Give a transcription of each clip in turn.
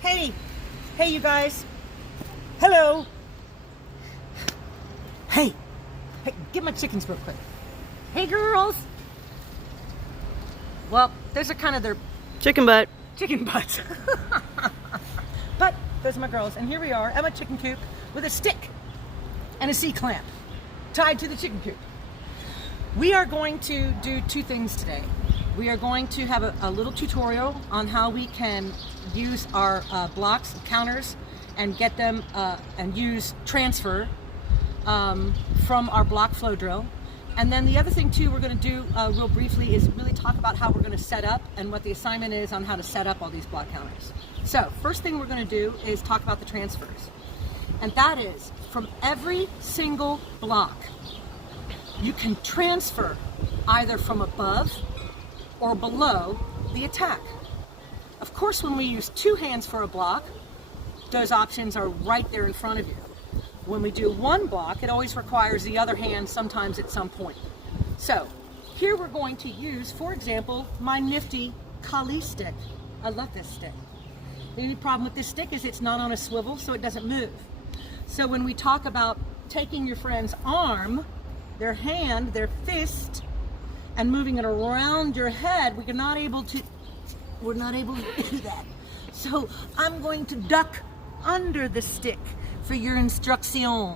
Hey, hey you guys. Hello. Hey, get my chickens real quick. Hey girls. Well, those are kind of their Chicken butt. chicken butts. But those are my girls, and here we are at my chicken coop with a stick and a C-clamp tied to the chicken coop. We are going to do two things today. We are going to have a little tutorial on how we can use our blocks, counters, and get them and use transfer from our block flow drill. And then the other thing too we're going to do real briefly is really talk about how we're going to set up and what the assignment is on how to set up all these block counters. So first thing we're going to do is talk about the transfers. And that is from every single block, you can transfer either from above or below the attack. Of course, when we use two hands for a block, those options are right there in front of you. When we do one block, it always requires the other hand sometimes at some point. So here we're going to use, for example, my nifty Kali stick. I love this stick. The only problem with this stick is it's not on a swivel, so it doesn't move. So when we talk about taking your friend's arm, their hand, their fist, and moving it around your head, we're not able to do that. So I'm going to duck under the stick for your instruction.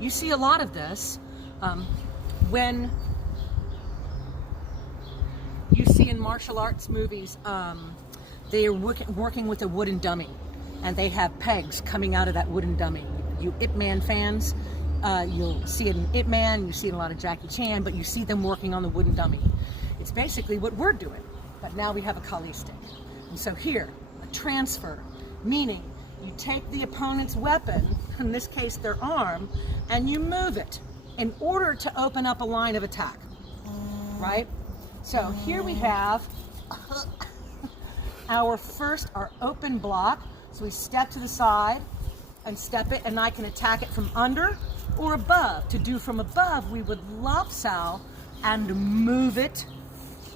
You see a lot of this when you see in martial arts movies, they are working with a wooden dummy, and they have pegs coming out of that wooden dummy. You Ip Man fans, you'll see it in Ip Man, you see it in a lot of Jackie Chan, but you see them working on the wooden dummy. It's basically what we're doing, but now we have a Kali stick. And so here, a transfer, meaning you take the opponent's weapon, in this case their arm, and you move it in order to open up a line of attack, right? So here we have our open block. So we step to the side and step it, and I can attack it from under or above. To do from above, we would lopsow and move it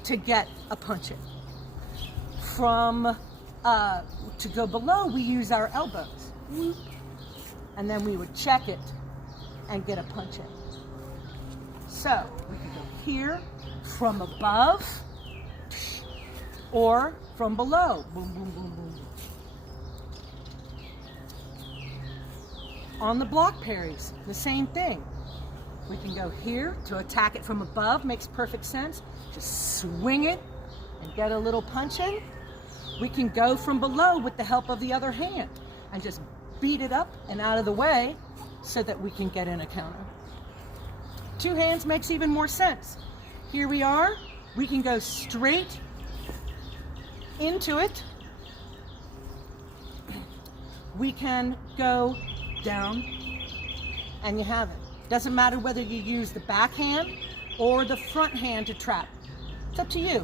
to get a punch in. To go below, we use our elbows. And then we would check it and get a punch in. So we can go here from above or from below. Boom, boom, boom, boom. On the block parries, the same thing. We can go here to attack it from above, makes perfect sense. Just swing it and get a little punch in. We can go from below with the help of the other hand and just beat it up and out of the way so that we can get in a counter. Two hands makes even more sense. Here we are. We can go straight into it. We can go down, and you have it. Doesn't matter whether you use the back hand or the front hand to trap. It's up to you.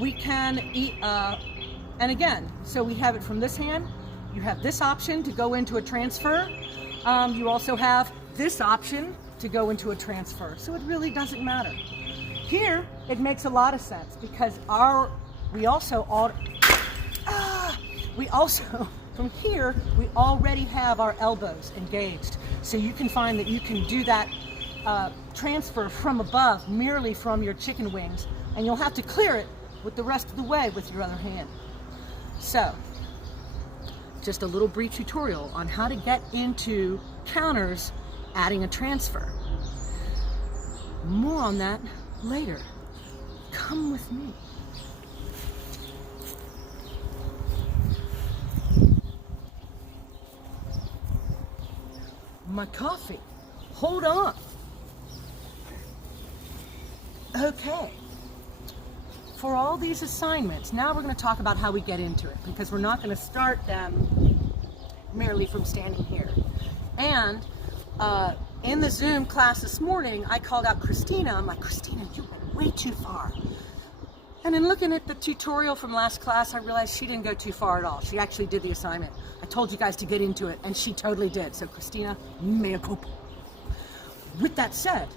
We can eat, and again, so we have it from this hand. You have this option to go into a transfer. You also have this option to go into a transfer. So it really doesn't matter. Here, it makes a lot of sense because we also from here, we already have our elbows engaged. So you can find that you can do that transfer from above, merely from your chicken wings, and you'll have to clear it with the rest of the way with your other hand. So, just a little brief tutorial on how to get into counters adding a transfer. More on that later. Come with me. My coffee. Hold on. Okay. For all these assignments, now we're going to talk about how we get into it, because we're not going to start them merely from standing here. And in the Zoom class this morning, I called out Christina. I'm like, Christina, you went way too far. And in looking at the tutorial from last class, I realized she didn't go too far at all. She actually did the assignment. I told you guys to get into it, and she totally did. So Christina, mea culpa. With that said,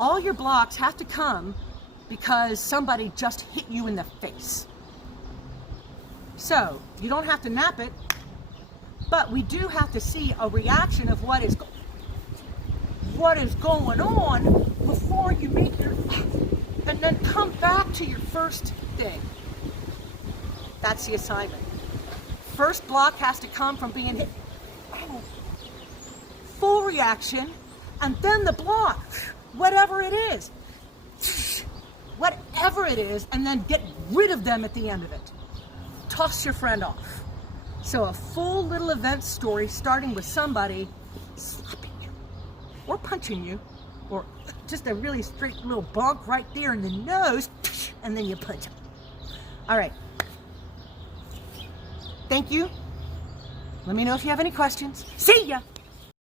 all your blocks have to come because somebody just hit you in the face. So you don't have to nap it, but we do have to see a reaction of what is going on before you make your, and then come back to your first thing. That's the assignment. First block has to come from being hit. Full reaction, and then the block, whatever it is, and then get rid of them at the end of it. Toss your friend off. So a full little event story starting with somebody slapping you, or punching you, or just a really straight little bonk right there in the nose, and then you punch them. All right. Thank you. Let me know if you have any questions. See ya!